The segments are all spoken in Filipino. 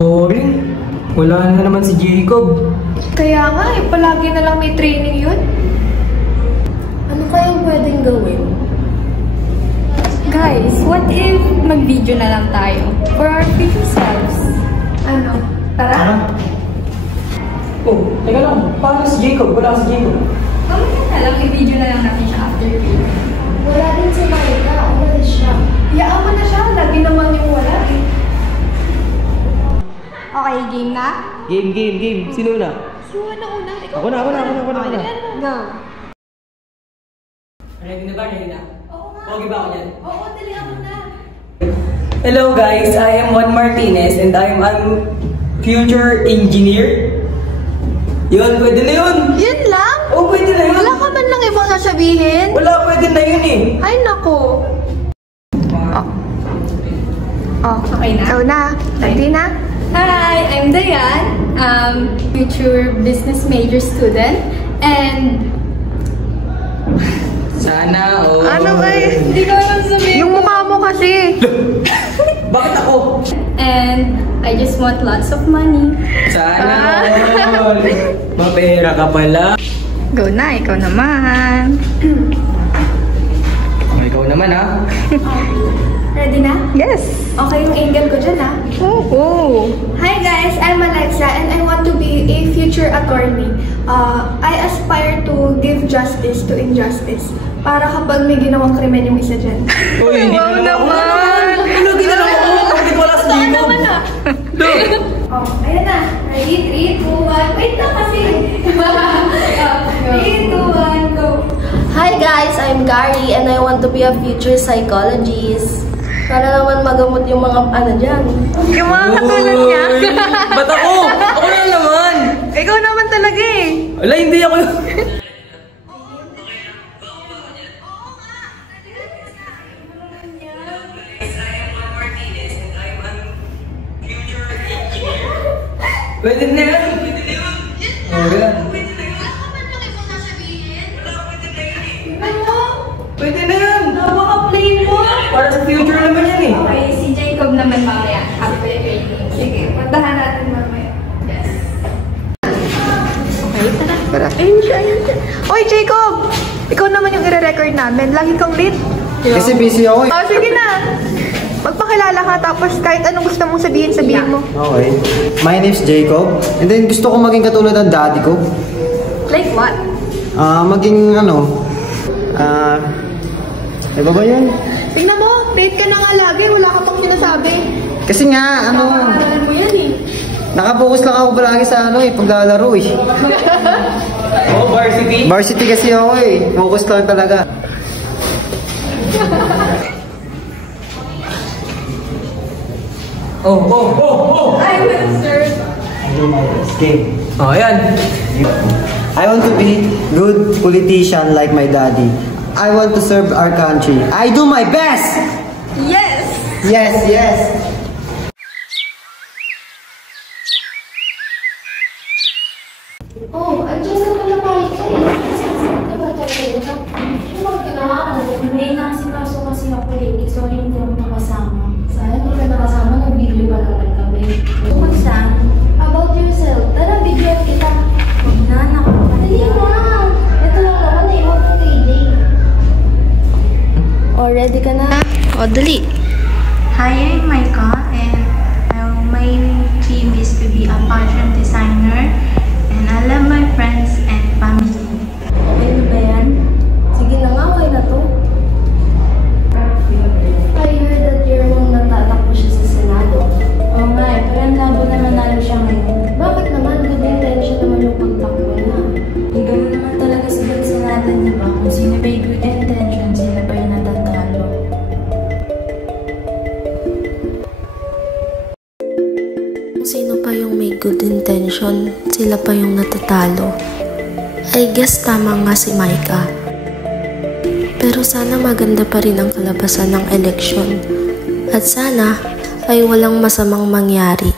Boring. Wala na naman si Jacob. Kaya nga eh, palagi na lang may training yun. Ano kayang pwedeng gawin? Guys, what if mag-video na lang tayo for our future selves? Ano? Tara? Oh, teka lang. Paano si Jacob? Wala si Jacob. Mamaya na lang, i-video na lang natin siya after video. Wala din si Maika. Umalis siya. Hayaan mo na siya. Lagi naman yung wala eh. Okay, game na? Game. Sino na? Suwa na una. Ikaw Ako na. Go! Ready na ba? Oo nga. Okay ba ako dyan? Oo, dalihan mo na. Hello guys, I am Juan Martinez and I am a future engineer. Yun, pwede na yun. Yun lang? Oh, pwede na yun. Wala ka man lang ibang sasabihin? Wala, pwede na yun eh. Ay, naku. Okay na? Ikaw na. Ready na? Hi, I'm Dayan, future business major student, and... Sana, oh. Ano ba eh? Hindi ko alam sabihin. Yung mukha mo kasi. Bakit ako? And I just want lots of money. Sana, all. Mapera ka pala. Go na, ikaw naman. Oh, ikaw naman ha. Ready na? Yes! Okay yung angle ko dyan ah. Oh! Hi guys, I'm Alexa and I want to be a future attorney. I aspire to give justice to injustice. Para kapag may ginawang krimen yung isa dyan. Uy, hindi Wow na ako. naman! Inugi na lang ako. Bakit wala si Jacob? naman ah. Oh, ayan na. Ready? 3, 2, 1. Wait lang kasi. 3, 2, 1, go. Hi guys, I'm Gary and I want to be a future psychologist. Para naman magamot yung mga ano dyan. Yung mga katulad niya. Uy, ba't ako? Ako na naman. Ikaw naman talaga eh. Wala, hindi ako. Pwede na yan. Ayan. Pwede na yan. Napaka-plain mo. Para sa future naman yan eh. Okay, si Jacob naman mamaya. After training. Sige, puntahan natin mamaya. Yes. Tara. Ayun siya. Oy, Jacob! Ikaw naman yung i-record namin. Lagi kang late. Kasi busy ako eh. Oh, sige na. Magpakilala ka tapos kahit anong gusto mong sabihin mo. Okay. My name's Jacob. And then gusto ko maging katulad ng daddy ko. Like what? Maging ano, iba ba yun? Tingnan mo, late ka na nga lagi. Wala ka pang sinasabi. Kasi nga, Nakakaaral mo yan eh. nakapokus lang ako palagi sa ano eh, paglalaro eh. Oh, varsity? Varsity kasi ako eh. Focus lang talaga. Oh. I will serve. I do my best. Game. Oh, ayan. I want to be good politician like my daddy. I want to serve our country. I do my best! Yes! Yes. Oh, andyan na pala Maika eh. Diba tayo ka? Ano ang ginawa ko? May nakasikaso kasi ako eh. Sorry, hindi ako nakasama. Sayang hindi ka nakasama, nag-video pa naman kami. Kumusta? About yourself. Tara, videoan kita. Huwag na, nakapagdali na. Ito lang naman, naiwan ko kay Jay. Oh, ready ka na? O, dali. Hi, I'm Maika and my dream is to be a fashion designer and I love my friends and family. Okay na ba yan? Sige na nga, okay na to. I heard that your mom natatakbo siya sa Senado. Oo nga eh, pero ang labo na nanalo siya ngayon. Bakit naman? Good intention naman yung pagtakbo na. Yung gano'n naman talaga sa bansanatan, di ba? Kung sino ba yung good intention, sila ba yung natatalo? Kung sino pa yung may good intention, sila pa yung natatalo. I guess tama nga si Maika. Pero sana maganda pa rin ang kalabasan ng eleksyon. At sana ay walang masamang mangyari.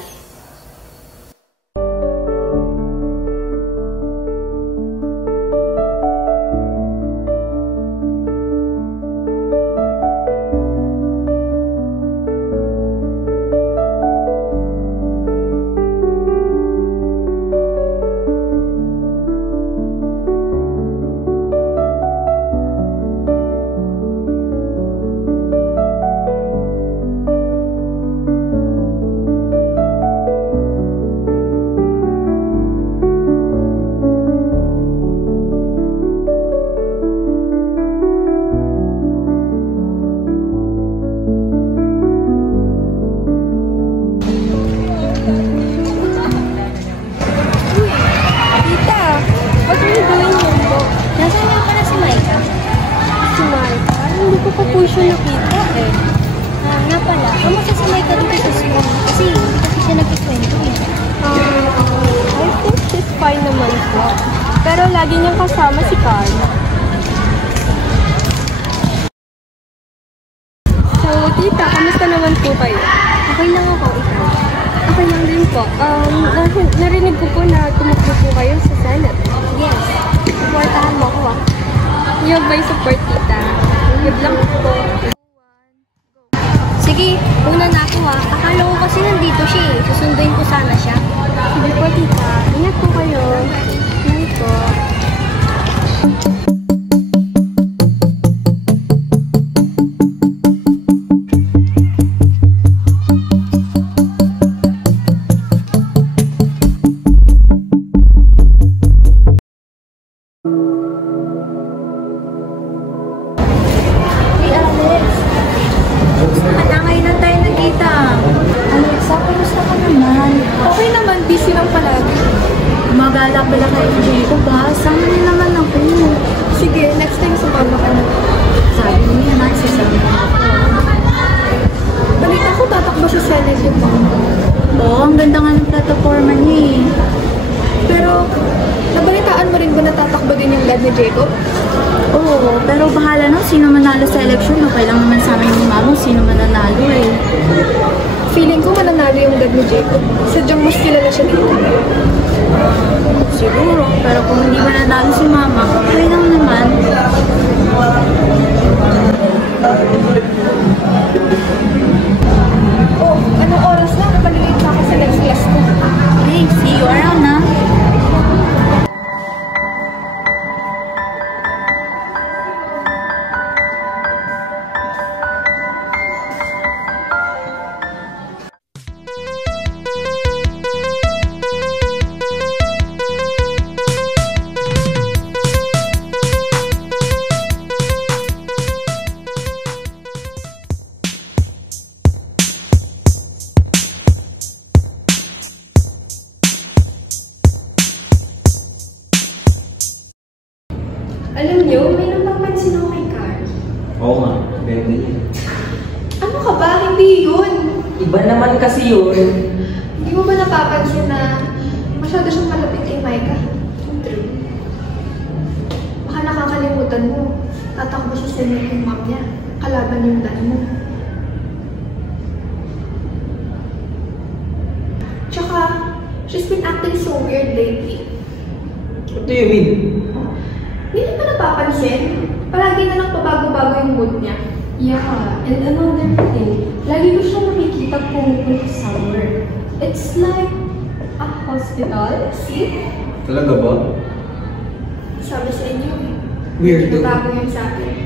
po siya nakita eh. Nga pala, kamusta si Micah dito sa school? Kasi hindi kasi siya nagkikwento eh. I think she's fine naman po. Pero lagi niyang kasama si Carl. So, tita, kamusta naman po kayo? Okay lang ako, ikaw. Okay lang din po. Narinig ko po na tumakbo po kayo sa Senate. Yes, supportahan mo ako ah. You have my support, tita. Good luck po. Sige, una na ako ah. Akala ko kasi nandito siya eh. Susunduin ko sana siya. Sige po, tita. Ingat po kayo. Ingat po. Okay naman, busy lang palagi. Magala pala kayo ni Jacob ba? Sama niya naman ako. Sige, next time sumama ka na. Sabi niya na, sasama ako. Balita ko, tatakbo sa Senate yung mama. Oo, ang ganda nga ng plataforma niya eh. Pero, nabalitaan mo rin ba na tatakbo din yung dad ni Jacob? Oo, pero bahala na sino manalo sa election. Okay lang naman sa amin ni Mama sino mananalo eh. Feeling ko mananalo yung dad ni Jacob. Sadyang mas kilala siya dito. Siguro, pero kung hindi mananalo si Mama, okay lang naman. Oh, anong oras na? Palilate sa akin sa next class ko. Hey, see you around na. Alam niyo, may napapansin ako kay Carl. Oo nga, ganda yun. Ano ka ba? Hindi yun. Iba naman kasi yun. Hindi mo ba napapansin na masyado siyang malapit kay Micah? Baka nakakalimutan mo. Tatakbo sa Senate yung mom niya. Kalaban yung dad mo. Tsaka, she's been acting so weird lately. What do you mean? Hindi mo ba napapansin? Palagi na lang pabago-bago yung mood niya. Yeah, and another thing, lagi ko siya nakikita pumupunta somewhere. It's like a hospital. See? Talaga ba? Sabi sa inyo, Weirdo. bago yun sa akin.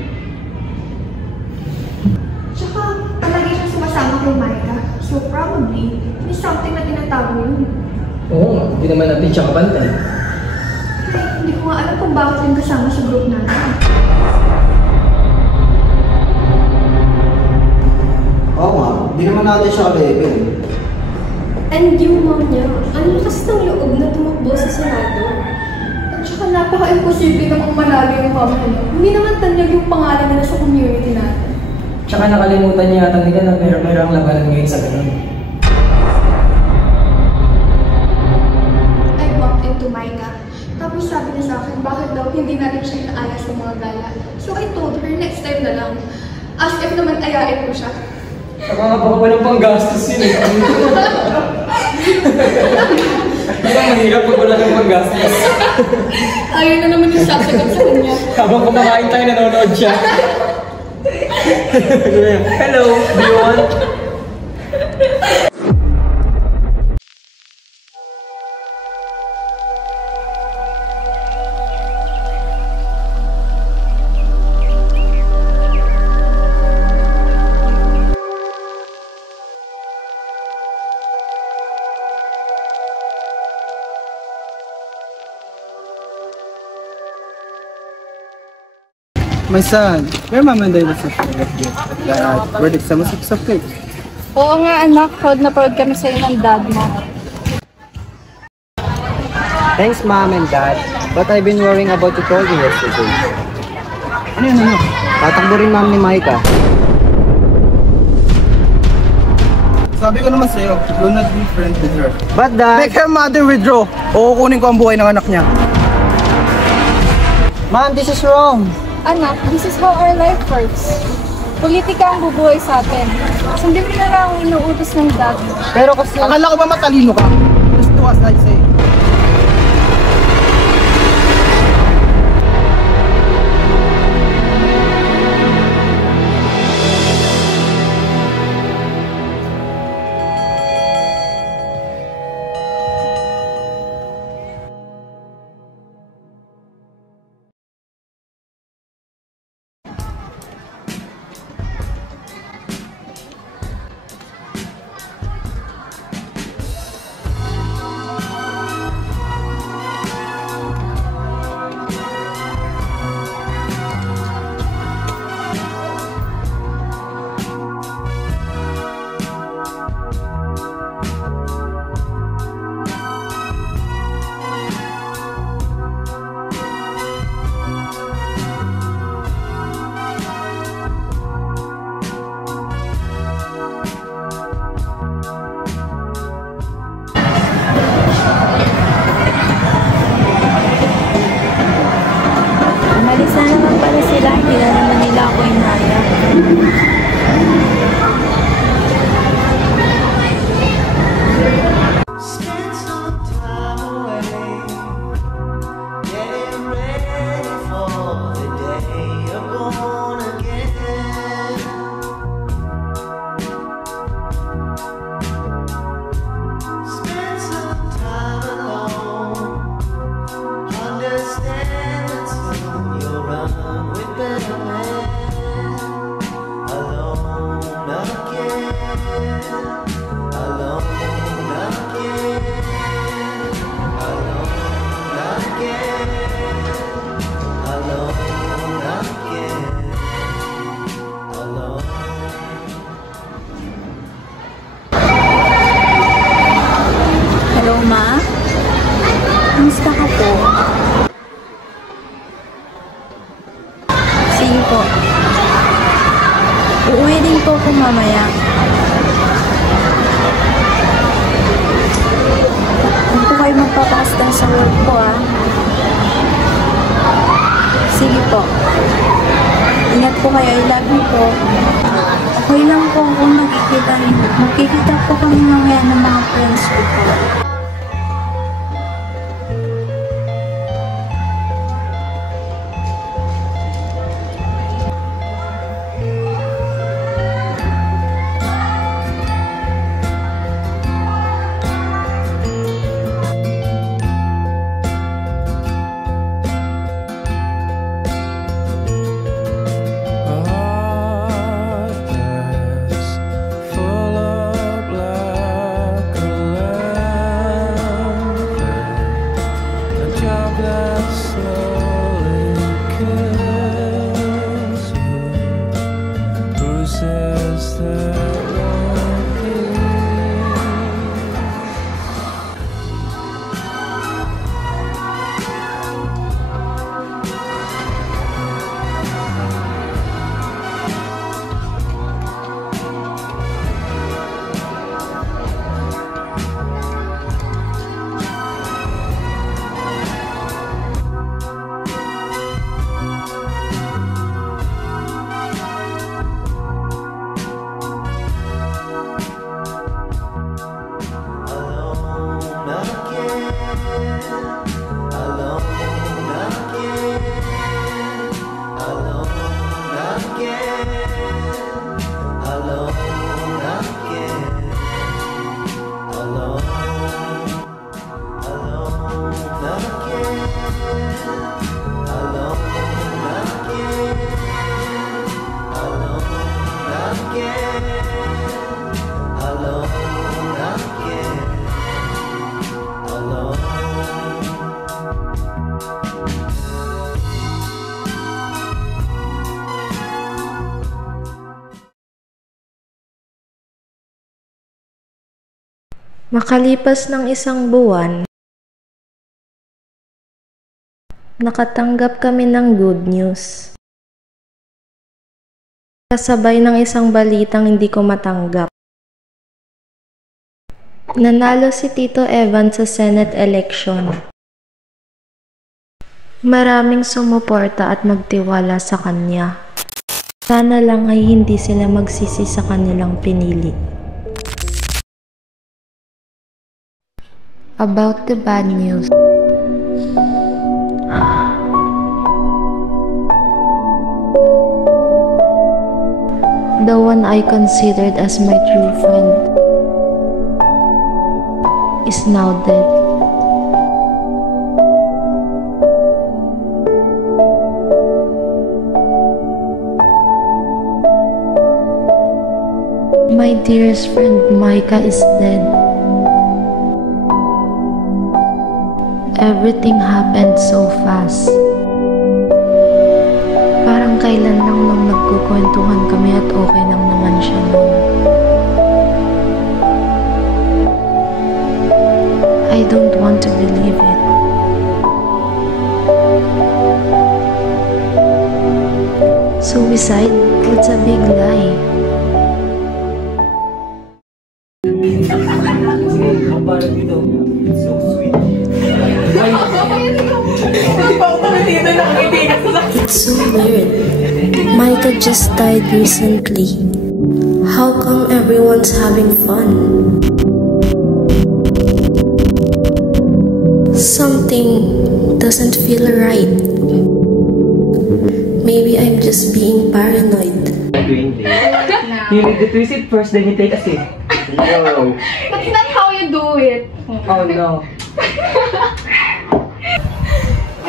Tsaka, palagi siyang sumasama kay Micah. So probably, may something na tinatago yun. Oo nga, hindi naman natin siya kabantay. Hindi ko nga alam kung bakit yung kasama sa group natin. Oo nga, hindi naman natin siya ka-level. And yung mom niya, ang lakas ng loob na tumakbo sa Senado. At saka napaka-imposible namang manalo yung mama niya. Hindi naman tanyag yung pangalan nila sa community natin. Tsaka nakalimutan niya yata nila na merong labanan ngayon sa ganun. I bumped into Micah. Tapos sabi niya sa akin, bakit daw hindi natin siya inaayos sa mga gala. So I told her, next time na lang. As if naman ayain ko siya. Saka nga baka walang panggastos yun eh. Kaya mahirap pag wala ng panggastos. Ayaw na naman yung sasagot sa kanya. Habang kumakain tayo, nanonood siya. Hello, do you want? My son, your mom and dad is verdict sa masap cake. Oo nga anak, proud na proud kami sa'yo ng dad mo. Thanks, Mom and Dad. But I've been worrying about what you told me yesterday. Ano yun, ano? Tatakbo rin ma'am ni Micah. Sabi ko naman sa'yo, do not be friends with her. But Dad... Make her mother withdraw o kukunin ko ang buhay ng anak niya. Ma'am, this is wrong. Anak, this is how our life works. Politika ang bubuhay sa atin. Sundin mo na lang ang inuutos ng dad. Pero kasi... Akala ko ba matalino ka? Just do as I say. Hello, Ma? Kamusta ka po? Sige po. Uuwi din po ako mamaya. Huwag po kayo magpapakastan sa work po, ah. Sige po. Ingat po kayo. I love you po. Okay lang po kung magkikita rin. Magkikita po kami mamaya ng mga friends ko po. Makalipas ng isang buwan, nakatanggap kami ng good news. Kasabay ng isang balitang hindi ko matanggap. Nanalo si Tito Evan sa Senate election. Maraming sumuporta at nagtiwala sa kanya. Sana lang ay hindi sila magsisi sa kanilang pinili. About the bad news. The one I considered as my true friend is now dead. My dearest friend Micah is dead. Everything happened so fast. Parang kailan lang nung nagkukwentuhan kami at okay lang naman siya noon. I don't want to believe it. Suicide? It's a big lie. It's so weird. Micah just died recently. How come everyone's having fun? Something doesn't feel right. Maybe I'm just being paranoid. You need to twist it first, then you take a sip. No. That's not how you do it. Oh no.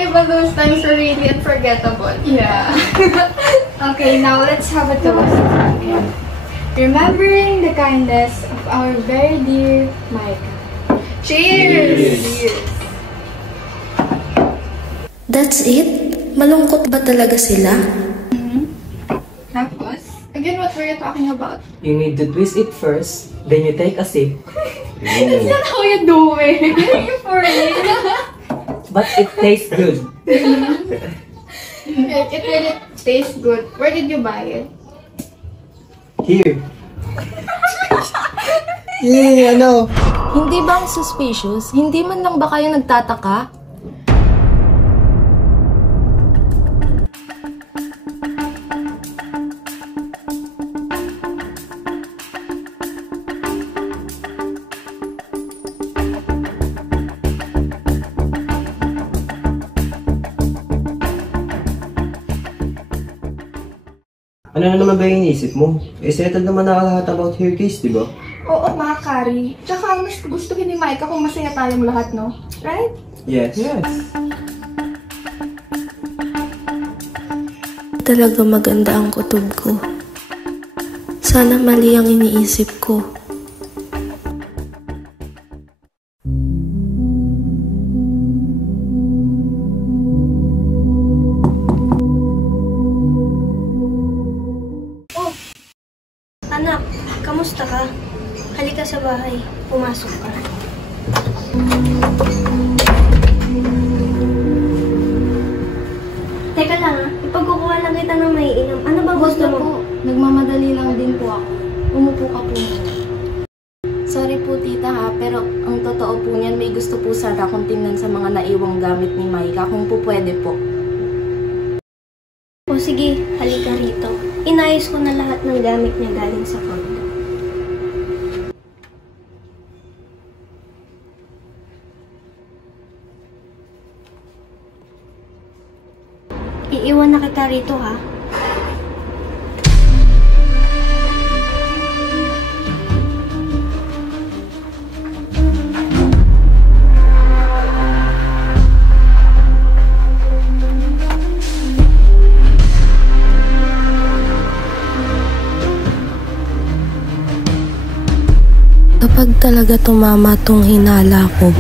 But those times are really unforgettable. Yeah. Okay, now let's have a toast. Okay. Remembering the kindness of our very dear Micah. Cheers! Cheers! That's it? Malungkot ba talaga sila? Tapos? Again, what were you talking about? You need to twist it first, then you take a sip. That's not how you do it. For real. But it tastes good. It really tastes good. Where did you buy it? Here. Ano? Hindi ba ang suspicious? Hindi man lang ba kayo nagtataka? Ano na naman ba yung inisip mo? Settled naman na lahat about her case, di ba? Oo, mga Kari. Tsaka mas gusto ni Micah kung masaya tayong lahat, no? Right? Yes. Talaga maganda ang kutob ko. Sana mali ang iniisip ko. Anak, kamusta ka? Halika sa bahay. Pumasok ka. Teka lang ipagkukuha lang kita ng maiinom. Ano ba gusto mo? Po, nagmamadali lang din po ako. Umupo ka po. Sorry po tita ha, pero ang totoo po niyan may gusto po sana akong tingnan sa mga naiwang gamit ni Micah kung po pwede po. O sige, halika rito. Inayos ko na lahat ng gamit niya galing sa condo. Iiwan na kita rito, ha? Kapag talaga tumama tong hinala ko,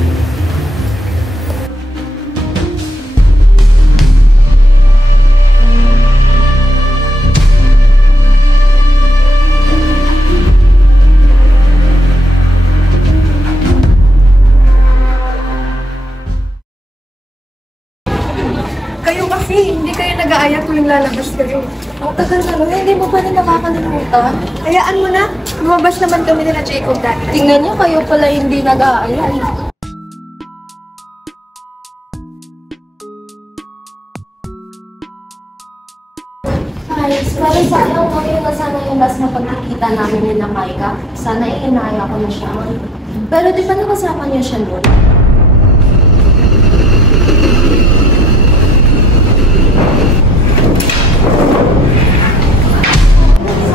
Kayo kasi, hindi kayo nag-aaya tuwing lalabas kayo. Ang tagal na nun, hindi mo pa rin nakakalimutan. Hayaan mo na. Lumabas naman kami nila Jacob dati. Tingnan niyo, kayo pala hindi nag-aalay. Guys, pero sayang ngayon na sana yung last na pagkikita namin ni Maika. Sana iinaya ko na siya. Pero di ba nakasama niya siya noon?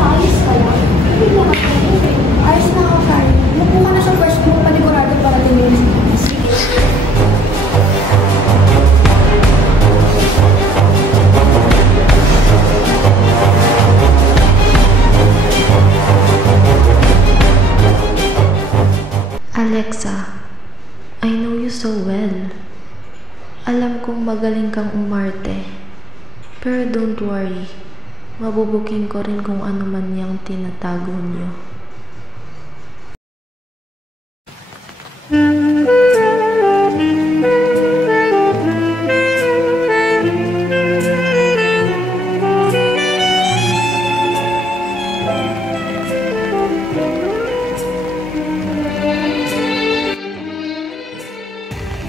Ayos ka lang. Hindi mo ayos na ako, Kari. Naku mo na sa first mo, panigurado para din yun. Sige. Alexa, I know you so well. Alam kong magaling kang umarte. Pero don't worry, mabubuking ko rin kung ano man yung tinatago niyo.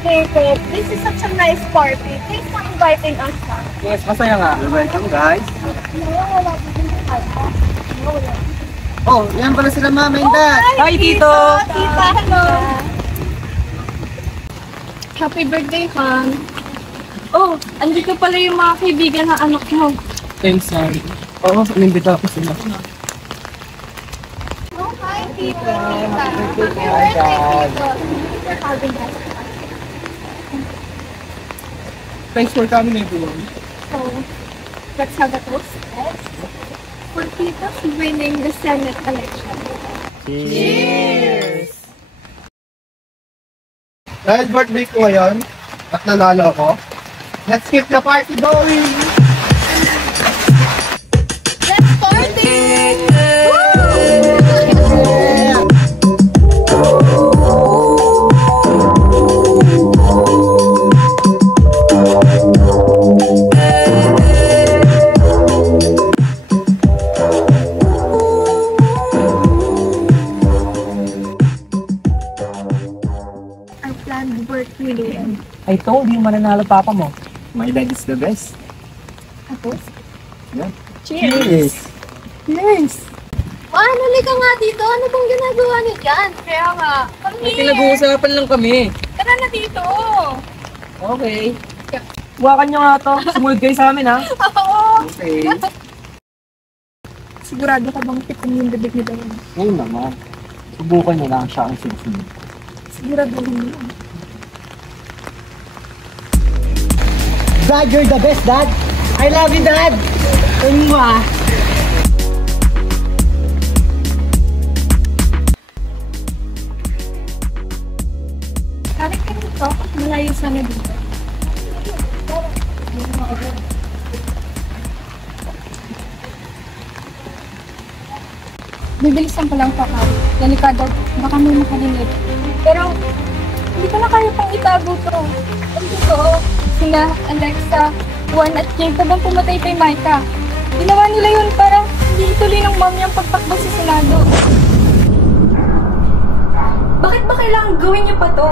Jacob, this is such a nice party. Thanks for inviting us. Yes, masaya nga. Welcome, guys. Oh, yan pala sila mama and dad. Hi, Tito! Tita, hello! Happy birthday, Han. Oh, andito pala yung mga kaibigan ng anak mo. Thanks, sorry. Oo, inimbita ako sila. Oh, hi, Tito! Happy birthday, Tito! Thanks for having us. Thanks for coming, everyone. So, let's have a toast. Yes. For Tito's winning the Senate election. Cheers! Dahil birthday ko ngayon at nanalo ako, let's keep the party going! Let's party! I told you, mananalo papa mo. My dad is the best. Tapos? Yeah. Cheers! Cheers! Ano, halika nga dito. Ano bang ginagawa niyo dyan? Kaya nga, May pinag-uusapan lang kami. tara na dito! Okay. Huwakan nyo nga to. Sumunod kayo sa amin, ha? Oo! Okay. Sigurado ka bang pitin yung bibig ni Dayan? Ngayon naman, subukan niyo lang siya ang sinusunod. Sigurado hindi. Dad, you're the best, Dad. I love you, Dad. Mwah. Karik ka dito, malayo sana dito. Bibilisan ko lang pa, Kari. Delikado, baka may makalimutan. Pero, hindi ko na kaya pang itago to. Ang totoo, sila, Alexa, Juan at Jacob ang pumatay kay Micah. Ginawa nila yun para hindi ituloy ng mom niyang pagtakbo sa Senado. Bakit ba kailangan gawin niyo pa to?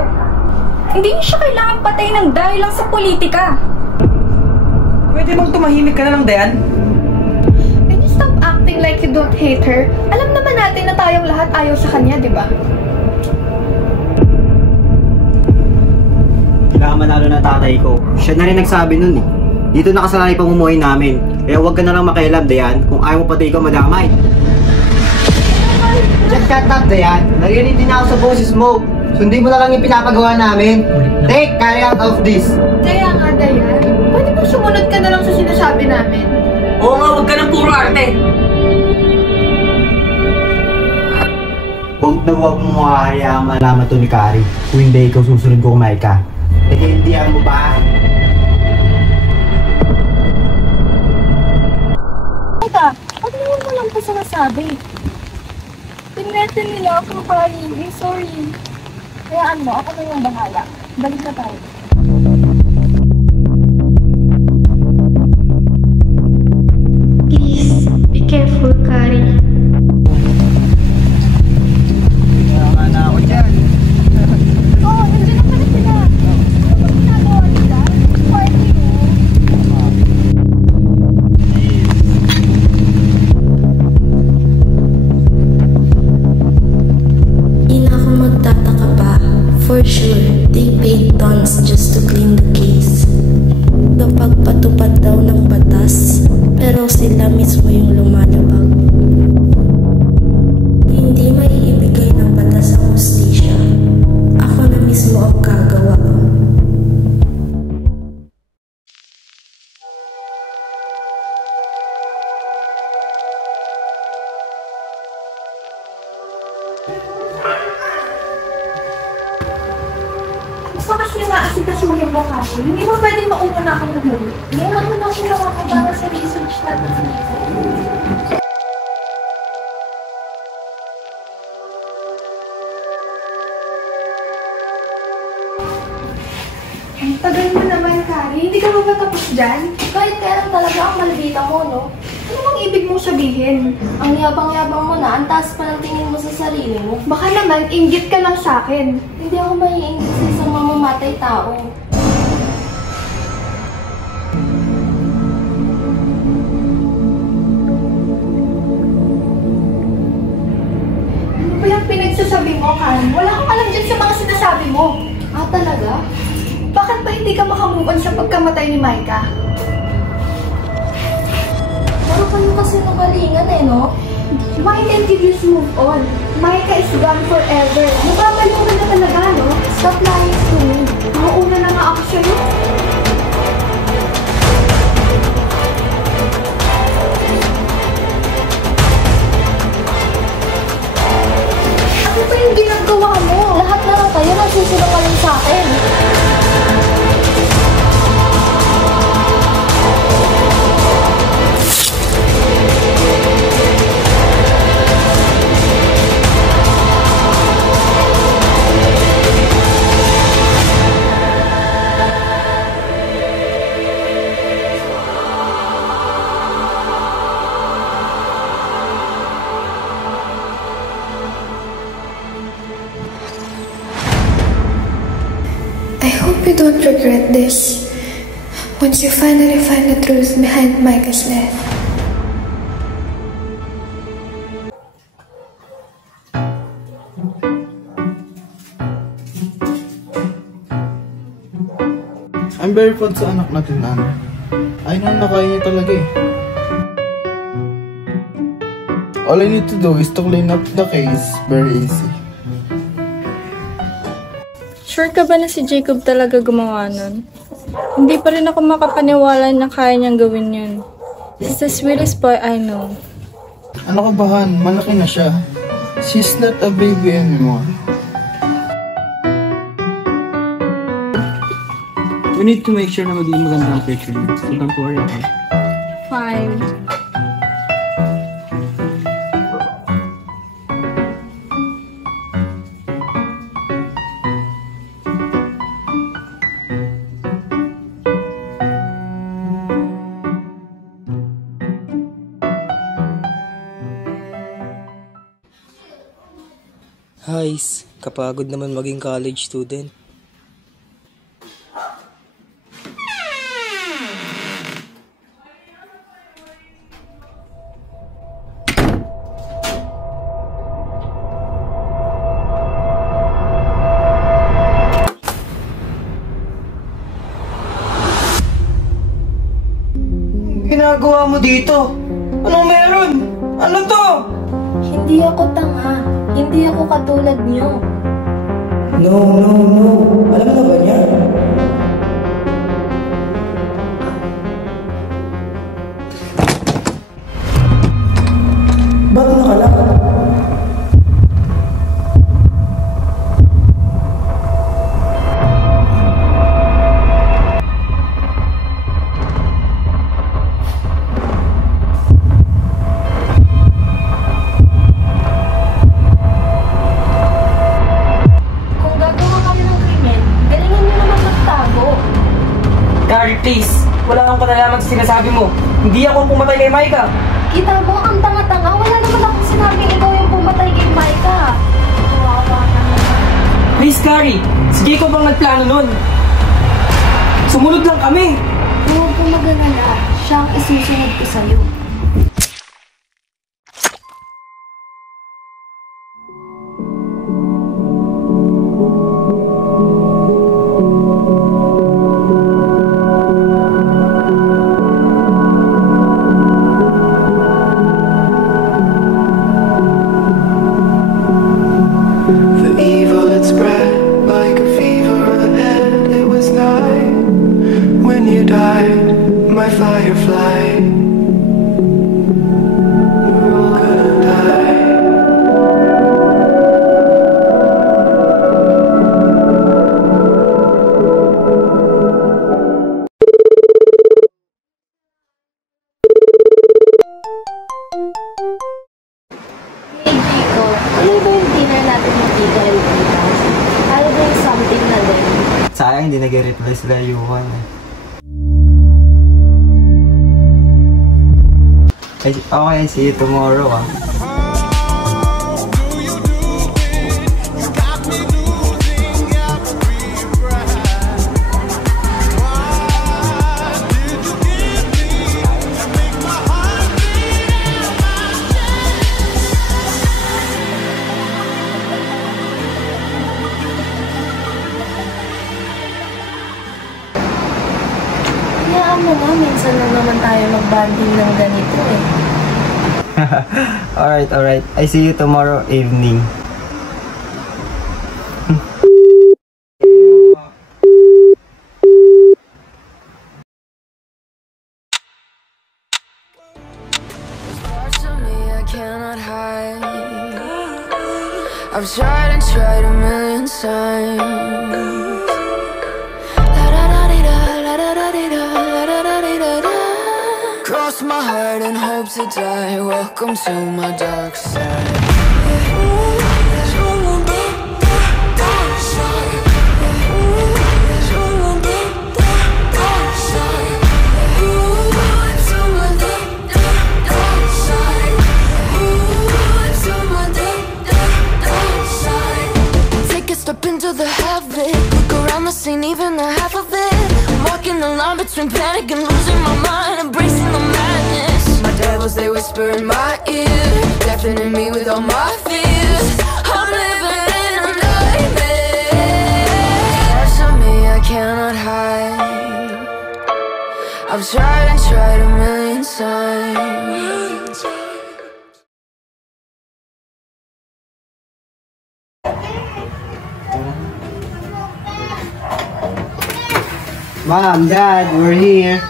Hindi niyo siya kailangan patay ng dahil lang sa politika. Pwede bang tumahimik ka na lang, Dayan? Can you stop acting like you don't hate her? Alam naman natin na tayong lahat ayaw sa kanya, di ba? Kailangan manalo na tatay ko. Siya na rin nagsabi nun eh. Dito nakasalanay pamumuhay namin. Kaya huwag ka na lang makialam, Dayan. Kung ayaw mo pati ikaw madamay. Just cut up, Dayan. Narinig din ako sa boses mo. Sundin mo na lang yung pinapagawa namin. Take, carry out of this. Kaya nga, Dayan. Pwede ba sumunod ka na lang sa sinasabi namin? Oo nga, huwag ka ng puro arte. Huwag na huwag mo hahayaang malaman to ni Kari. Kung hindi ikaw susunod ko kumain ka. Naiintindihan mo ba? Teka, ba't naman mo lang pa sinasabi? Tinretin nila ako, Kari. Sorry. Hayaan mo, ako na yung bahala. Balik na tayo. For sure, they paid tons just to clean the case. Kapag patupad daw ng batas, pero sila mismo yung lumalabag. Hindi maiibigay ng batas ang hustisya. Ako na mismo ang gagawa. Gusto kasi na-asikasuhin mo kasi. Hindi mo pwedeng mauna akong nahuli. Meron mo na ginawa ko para sa research natin. Ang tagal mo naman, Kari. Hindi ka ba tapos dyan? Kahit kailan talaga ang malbita mo, no? Ano bang ibig mong sabihin? Ang yabang-yabang mo na, ang taas pa ng tingin mo sa sarili mo. Baka naman, inggit ka lang sa akin. Hindi ako maiingit sa isang mamamatay tao. Ano ba yung pinagsasabi mo, Kari? Wala kang alam dyan sa mga sinasabi mo. Ah, talaga? Bakit ba hindi ka makamove on sa pagkamatay ni Micah? Puro kayo kasi nungalingan eh, no? Micah and you move on. Micah is gone forever. Mababaliw ka na talaga, no? Stop lying to me. Mauna na nga ako sa'yo. Ano ba yung ginagawa mo? Lahat na lang kayo nagsisinungaling sa akin. I hope you don't regret this once you finally find the truth behind Micah's death. I'm very proud sa anak natin, Ana. I know na kaya niya talaga eh. All I need to do is to clean up the case very easy. Sure ka ba na si Jacob talaga gumawa nun? Hindi pa rin ako makapaniwala na kaya niyang gawin yun. He's the sweetest boy I know. Ano ka ba, Han? Malaki na siya. She's not a baby anymore. We need to make sure na maging maganda ang picture niya. So don't worry, okay? Fine. Guys, kapagod naman maging college student. Ginagawa mo dito? Anong meron? Ano to? Hindi ako tanga. Hindi ako katulad niyo. No. Alam na ba niya? Ba't nakalakad? Please, wala akong katalaman sa sinasabi mo. Hindi ako pumatay kay Micah. Kita mo, ang tanga-tanga. Wala naman akong sinabing ikaw yung pumatay kay Micah. Please, Carrie. Si Jacob ang nagplano nun. Sumunod lang kami. Huwag kong mag-alala. Siya ang isusunod ko sa'yo. Sayang, hindi nag-reply sila Yuhan eh. Okay, see you tomorrow ah. Minsan lang naman tayo mag-banding ng ganito eh. Alright. I see you tomorrow evening. I've tried a million times. Cross my heart and hope to die. Welcome to my dark side. Take a step into the heaven. Look around the scene, even the half of it. I'm walking the line between panic and losing my mind, embracing the madness. My devils, they whisper in my ear, deafening me with all my fears. I'm living in a nightmare. Parts of me I cannot hide. I've tried a million times. Mom, Dad, we're here.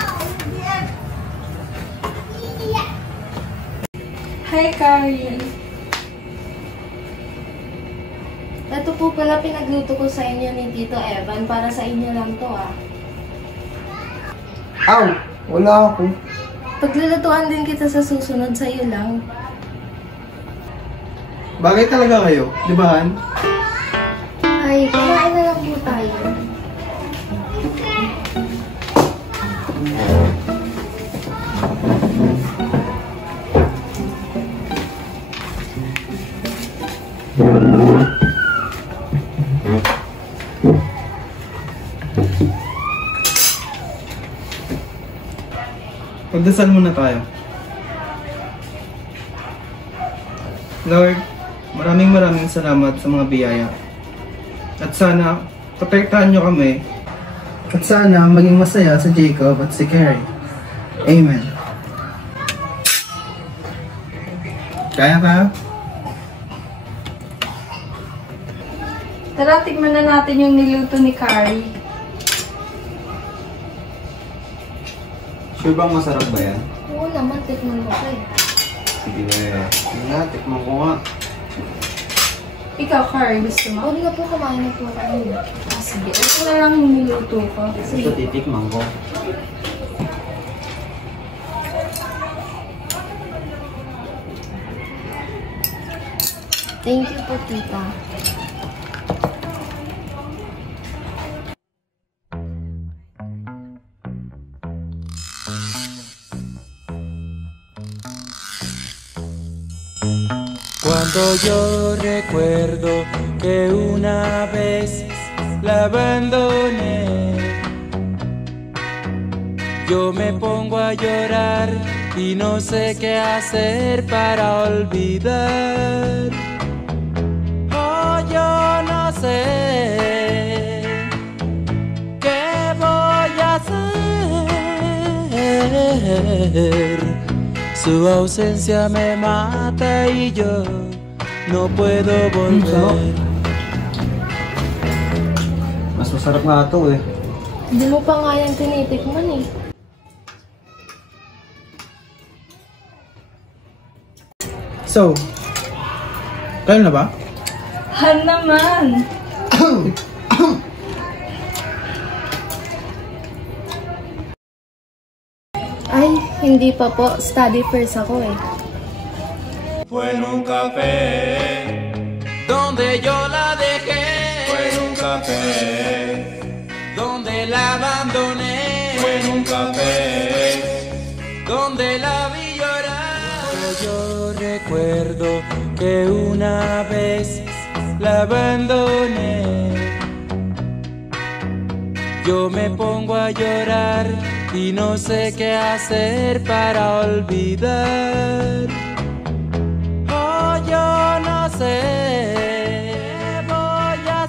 Hi, Carrie. Ito po pala pinagluto ko sa inyo ni Tito Evan. Para sa inyo lang to ah. Aw, wala ako. Paglulutuan din kita sa susunod, sa iyo lang. Bagay talaga kayo, di ba Han? Ay, kumain na lang po tayo. Pagdasal muna tayo. Lord, maraming salamat sa mga biyaya. At sana, protektahan nyo kami. At sana, maging masaya si Jacob at si Carrie. Amen. Kaya ka? Tara, tikman na natin yung niluto ni Carrie. Sure bang masarap ba yan? Oo naman, tikman mo ko eh. Sige na, tikman ko nga. Ikaw, Carrie, gusto mo? Huwag na po, kumain na po kayo. Sige, ito na lang yung niluto ko. Ito titikman ko. Thank you po, tita. Cuando yo recuerdo que una vez la abandoné, yo me pongo a llorar y no sé qué hacer para olvidar. Oh, yo no sé qué voy a hacer. Su ausencia me mata y yo no puedo volver. Mas masarap nga ito eh. Hindi mo pa nga yan tinitikman eh. So, kayo na ba? Han naman! Ay, hindi pa po. Study first ako eh. Fue en un café donde yo la dejé. Fue en un café café donde la vi llorar. Yo recuerdo que una vez la abandoné. Yo me pongo a llorar y no sé qué hacer para olvidar. Oh, yo no sé qué voy a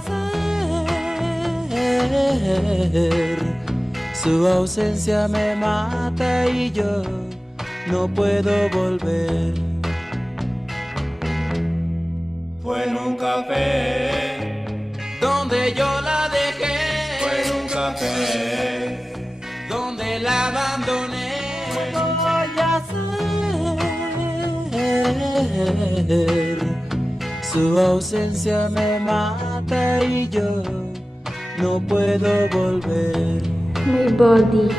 hacer. Su ausencia me mata y yo no puedo volver. Fue en un café donde yo la dejé. Fue en un café donde la abandoné. ¿Qué voy a hacer? Su ausencia me mata y yo no puedo volver. My body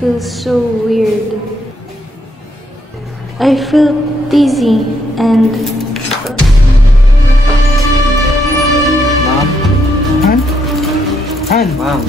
feels so weird. I feel dizzy and... Ma'am? Han? Ma'am?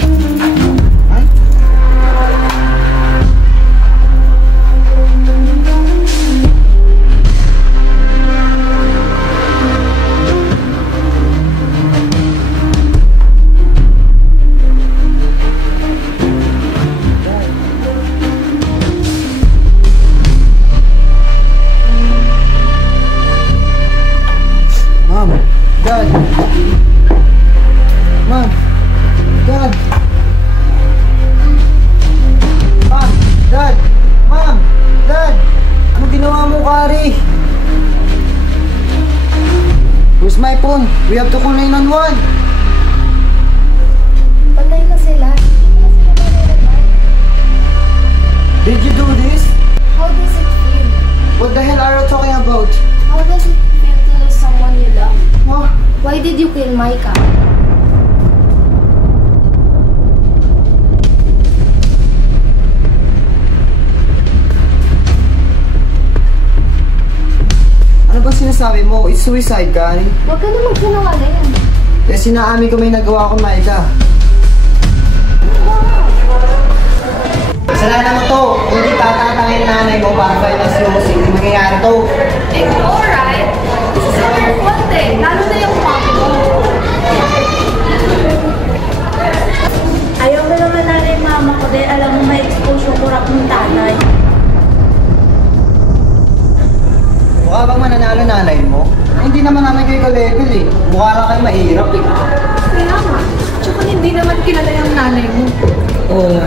Dad! Ma'am! Dad! Ma'am! Dad! Ma'am! Dad! Ano ginawa mo, Kari? Where's my phone? We have to call 911! Patay na sila. Did you do this? How does it feel? What the hell are you talking about? How does it feel to lose someone you love? Huh? Why did you kill Micah? Ano ba sinasabi mo? It's suicide, Kari. Huwag ka na magsinungaling. Kasi sinaamin ko may nagawa ko, Micah. Kasalanan mo to. Hindi tatatangin nanay mo para kayo na sinusi. Hindi mangyayari to. Alright. This is not your fault eh. Lalo na yung mami mo. Ayaw na naman nanay mama ko dahil alam mo may expose yung kurap ng tatay. Mukha bang mananalo nanay mo? Hindi naman namin kayo ka-level eh. Mukha lang kayo mahirap eh. Kaya nga. Tsaka hindi naman kilala yung nanay mo. Oo nga.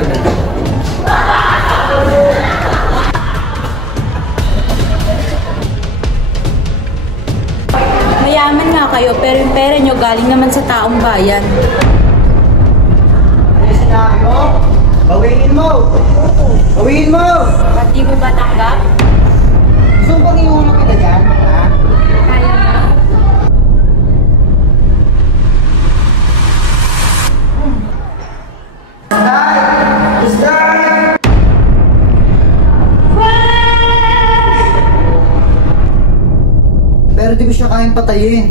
Mayaman nga kayo pero yung pera nyo galing naman sa taong bayan. Ano sinabi mo? Bawiin mo! Bawiin mo! Ba't di mo ba tanggap? Gusto mo bang ihulog kita dyan? Ha? Kaya na. Pero di ko siya kayang patayin.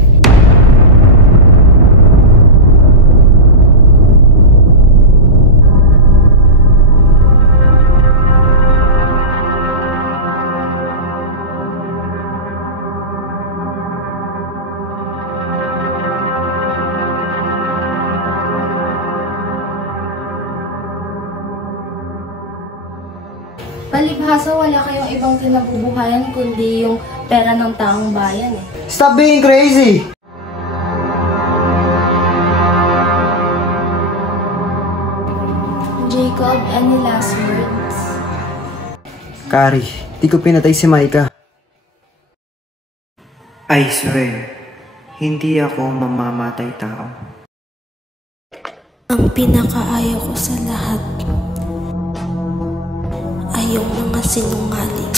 Palibhasa wala kayong ibang kinabubuhayan kundi yung pera ng taong bayan eh. Stop being crazy! Jacob, any last words? Kari, di ko pinatay si Micah. I swear, hindi ako mamamatay tao. Ang pinakaayaw ko sa lahat ay yung mga sinungaling.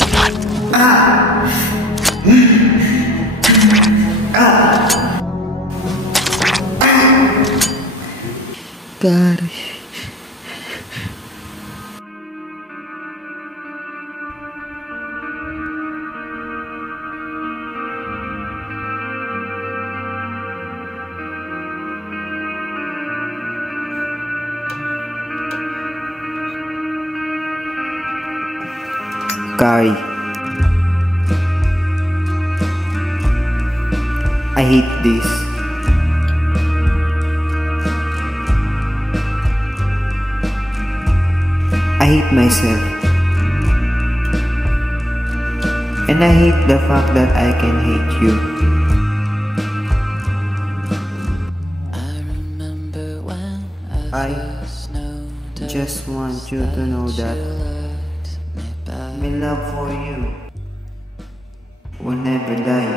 Kari. Kari. I hate this. I hate myself. And I hate the fact that I can hate you. I just want you to know that my love for you will never die.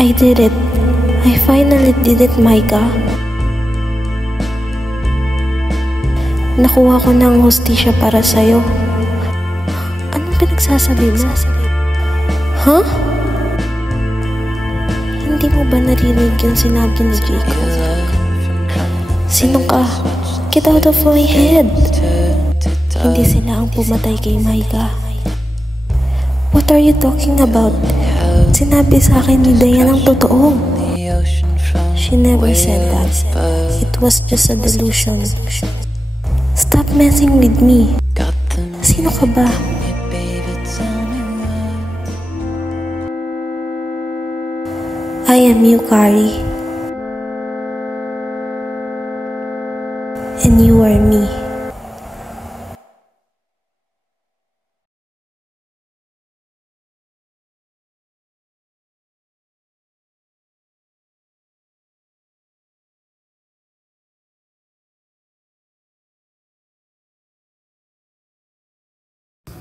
I did it. I finally did it, Micah. Nakuha ko ng hustisya para sa'yo. Anong pinagsasabi mo? Huh? Hindi mo ba narinig yung sinabi ni Jacob? Sino ka? Get out of my head! Hindi sila ang pumatay kay Micah. What are you talking about? Sinabi sa akin ni Diane ang totoo. She never said that. It was just a delusion. Stop messing with me. Sino ka ba? I am you, Kari. And you are me.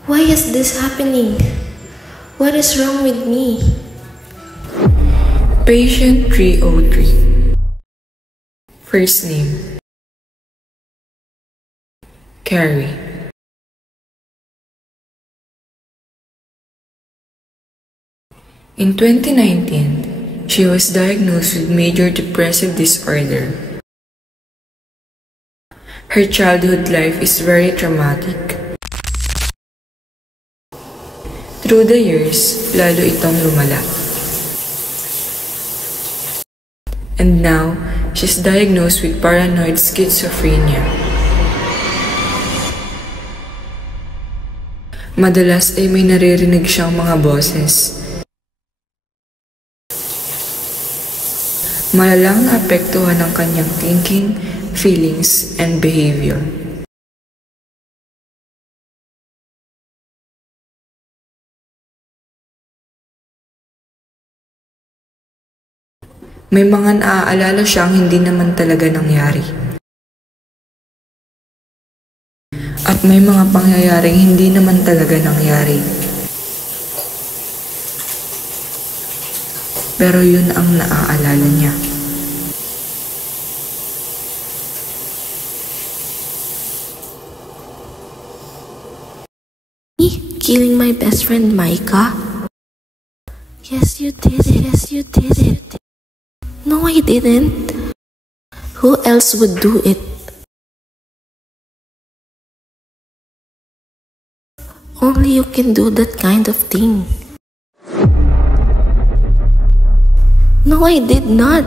Why is this happening? What is wrong with me? Patient 303. First name Carrie. In 2019, she was diagnosed with major depressive disorder. Her childhood life is very traumatic. Through the years, lalo itong lumala. And now, she's diagnosed with paranoid schizophrenia. Madalas ay may naririnig siyang mga boses. Malalang naapektuhan ng kanyang thinking, feelings, and behavior. May mga naaalala siyang hindi naman talaga nangyari. At may mga pangyayaring hindi naman talaga nangyari. Pero yun ang naaalala niya. Killing my best friend Micah? Yes, you did it. Yes, you did it. No, I didn't. Who else would do it? Only you can do that kind of thing. No, I did not.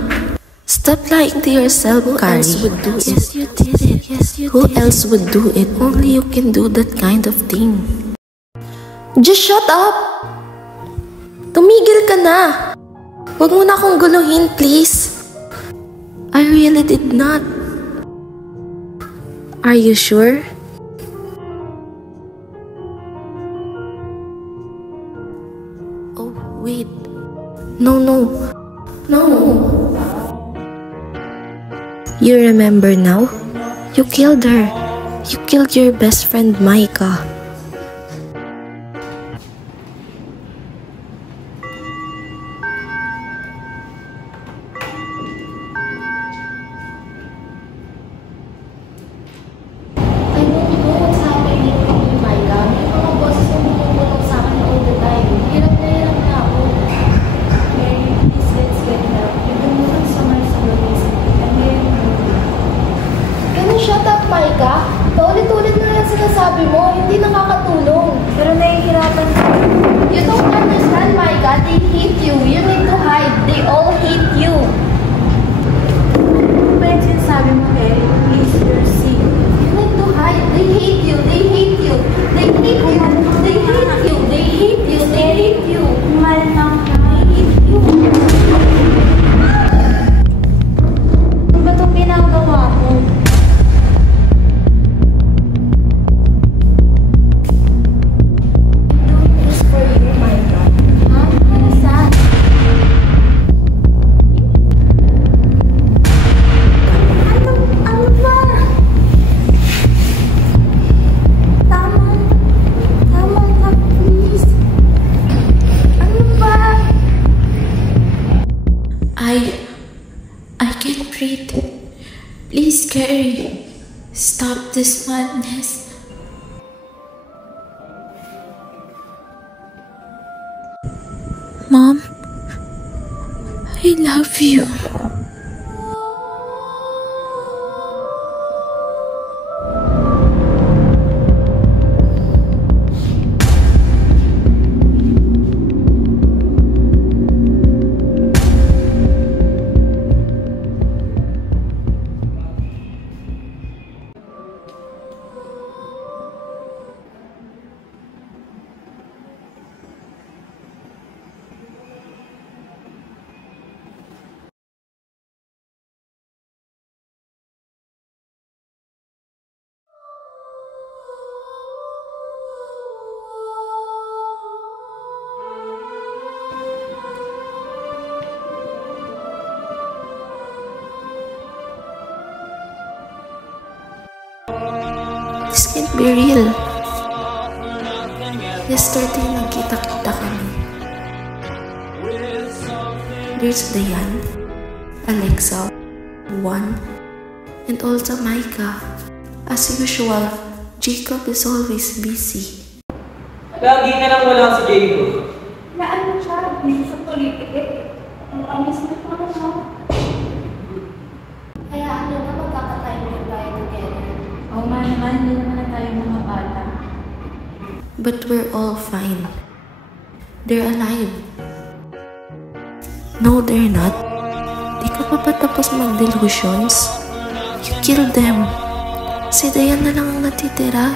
Stop lying to yourself, Kari. Who else would do it? Yes, you did it. Yes, you Who did else would do it? Only you can do that kind of thing. Just shut up! Tumigil ka na! Huwag mo na akong guluhin, please. I really did not. Are you sure? Oh, wait. No. You remember now? You killed her. You killed your best friend, Micah. Paulit-ulit na lang sinasabi I can't breathe. Please, Carrie, stop this madness. Mom, I love you. This can't be real. Yesterday, nagkita-kita kami. There's Dayan, Alexa, Juan, and also Micah. As usual, Jacob is always busy. Lagi na lang wala si Jacob. Naano siya? Busy sa politik. Ang amis na pa ako. Kaya ano na magkakatime din tayo together. Oo nga naman, hindi naman na tayo mga bata. But we're all fine. They're alive. No, they're not. Di ka pa tapos mag-delusions? You killed them. Si Dayan na lang ang natitira.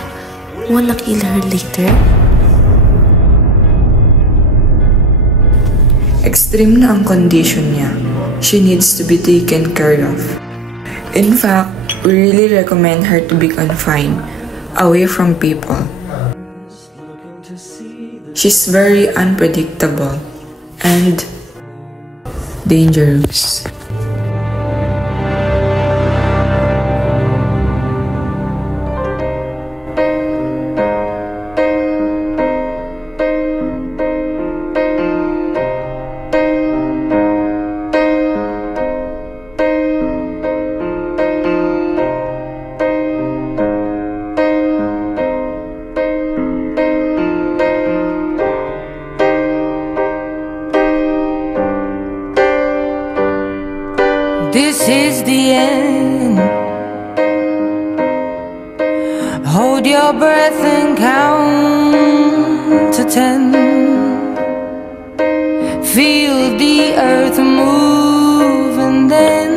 Wanna kill her later? Extreme na ang condition niya. She needs to be taken care of. In fact, we really recommend her to be confined, away from people. She's very unpredictable and dangerous. This is the end. Hold your breath and count to 10. Feel the earth move and then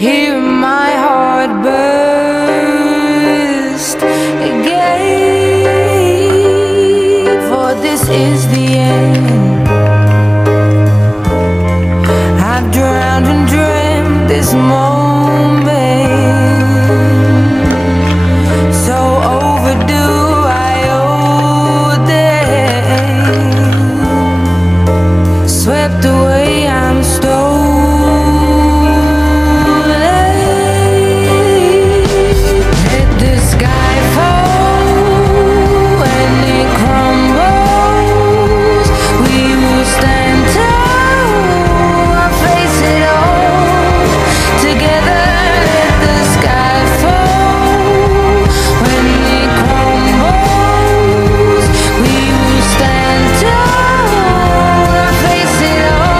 hear my heart burst again. For this is the end. I've drowned and dreamt this moment, so overdue I owe them. Swept away, I'm stolen. Let the sky fall and it crumbles. We will stand tall, face it all together. Let the sky fall when it crumbles. We will stand tall, face it all.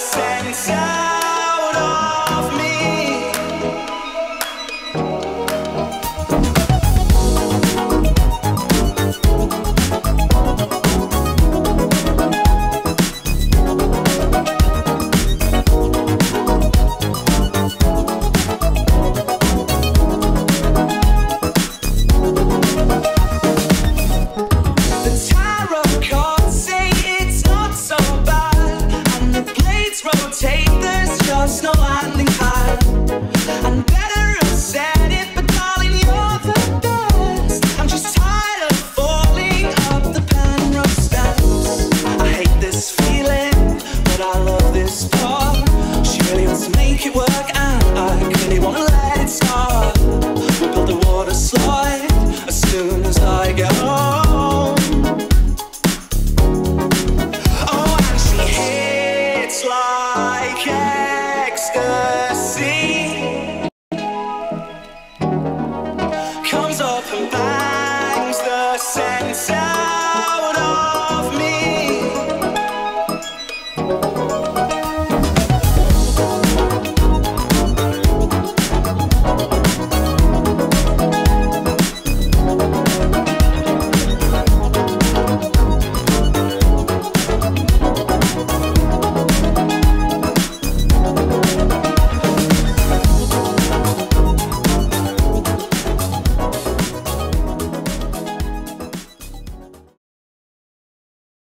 sense out of me. There's no landing time. I'm better have said it, but darling, you're the best. I'm just tired of falling up the Penrose steps. I hate this feeling, but I love this part. She really wants to make it work, and I really want to let it start. We'll build a water slide as soon as I get home. Oh, and she hits like ecstasy.